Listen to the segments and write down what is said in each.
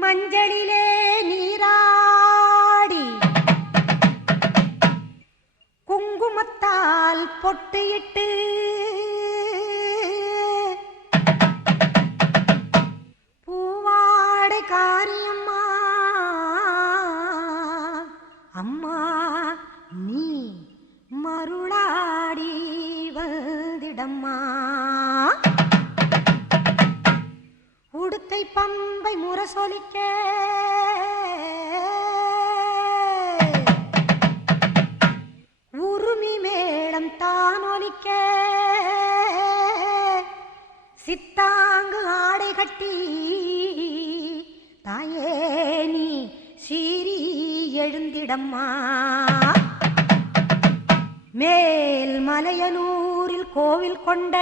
மஞ்சளிலே நீராடி குங்குமத்தால் பொட்டியிட்டு பூவாடை காரியம்மா அம்மா நீ மருளாடி வந்திடம்மா. உடுக்கை பம்பை முரசொலிக்க உருமி மேளம் தானொலிக்க சித்தாங்கு ஆடை கட்டி தாயே நீ சீறி எழுந்திடம்மா. மேல் மலையனூரில் கோவில் கொண்ட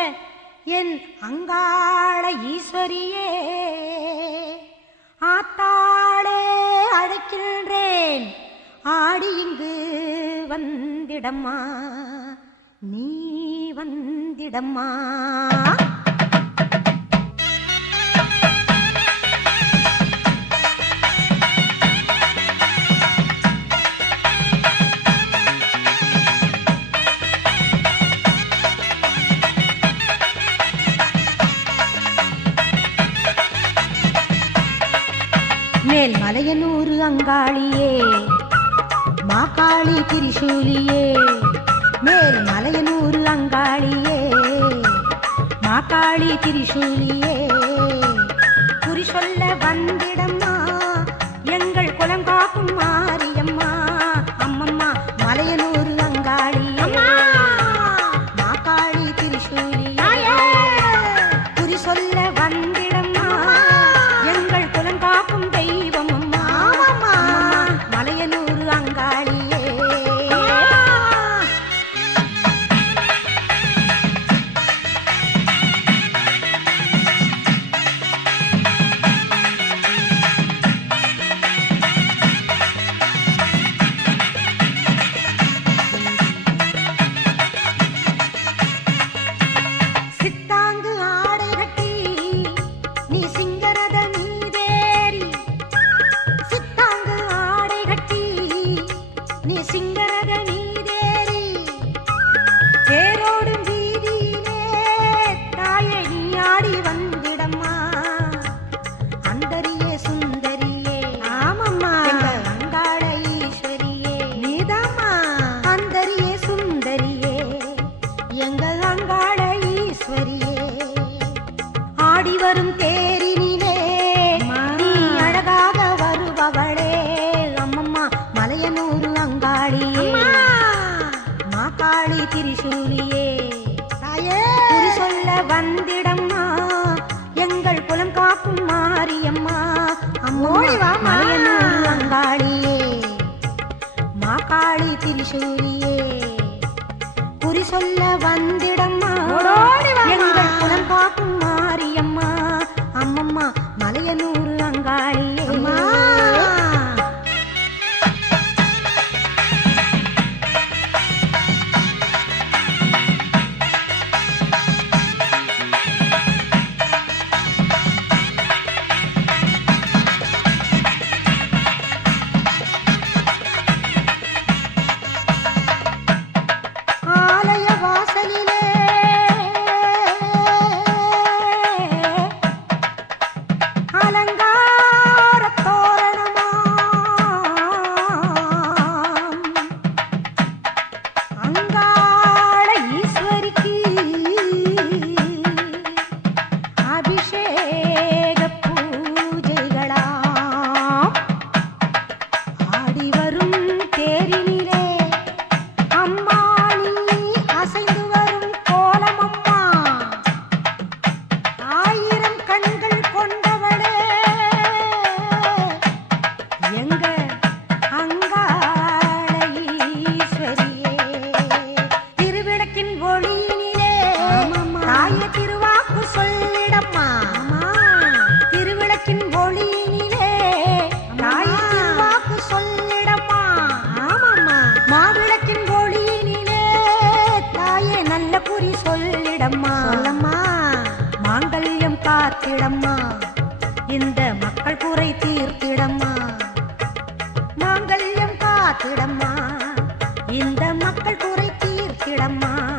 என் அங்காள ஈஸ்வரியே ஆத்தாளே அழைக்கின்றேன் ஆடி இங்கு வந்திடம்மா நீ வந்திடம்மா. மேல் மலையனூர் அங்காளியே மாகாளி திரிசூலியே மேல் மலையனூர் அங்காளியே மாகாளி திரிசூலியே குறி சொல்ல வந்திடம்மா எங்கள் குலம் காக்கும் மாரியம்மா அம்மம்மா மலையனூர் அங்காளியே மாகாளி திரிசூலியே குறி சொல்ல வந்திடம்மா எங்கள் குலம் காக்கும் தெய்வம் அம்மா மலையனூர் அங்காளியே. சித்தாங்கு ஆடை கட்டி நீ சிங்கரத மீதேறி சித்தாங்கு ஆடை கட்டி நீ சிங்கரத மீதேறி தேரோடும் வீதியிலே தாயை நீ ஆடி வந்திடம்மா அந்தரியே சுந்தரியே ஆமம்மா எங்கள் அங்காள ஈஸ்வரியே நீதாம்மா அந்தரியே சுந்தரியே எங்கள் அங்காள ஈஸ்வரியே. ஆடி வரும் தேரினிலே நீ அழகாக வருபவளே அம்மம்மா மலையனூர் அங்காளியே மாகாளி திரிசூலியே குறி சொல்ல வந்திடம்மா எங்கள் குலம் காக்கும் மாரியம்மா அம்மோழிவா மலையனூர் அங்காளியே மாகாளி திரிசூலியே குறி சொல்ல வந்திடம்மா எங்கள் குலம் காக்கும் மாரியம்மா அம்மம்மா மலையனூர் அங்காளியே. ஆலய வாசலிலே அலங்கார தோரணமாம் அங்காள ஈஸ்வரிக்கு அபிஷேக பூஜைகளாம் ஆடி வரும் தேரினிலே அம்மா நீ அசைந்து வரும் கோலமம்மா ஆயிரம் கண்கள் கொண்டவளே எங்க அங்காள ஈஸ்வரியே. திருவிளக்கின் ஒளியினிலே தாய திருவாக்கு சொல்லிடம்மா திருவிளக்கின் ஒளியினிலே தாய திருவாக்கு சொல்லிடம்மா மாவிளக்கின் ஒளியினிலே தாயே நல்ல குறி சொல்லிடம்மா மாங்கல்யம் காத்திடம்மா இந்த மக்கள் குறை தீர்த்திடம்மா, மாங்கல்யம் காத்திடம்மா, இந்த மக்கள் குறை தீர்த்திடம்மா.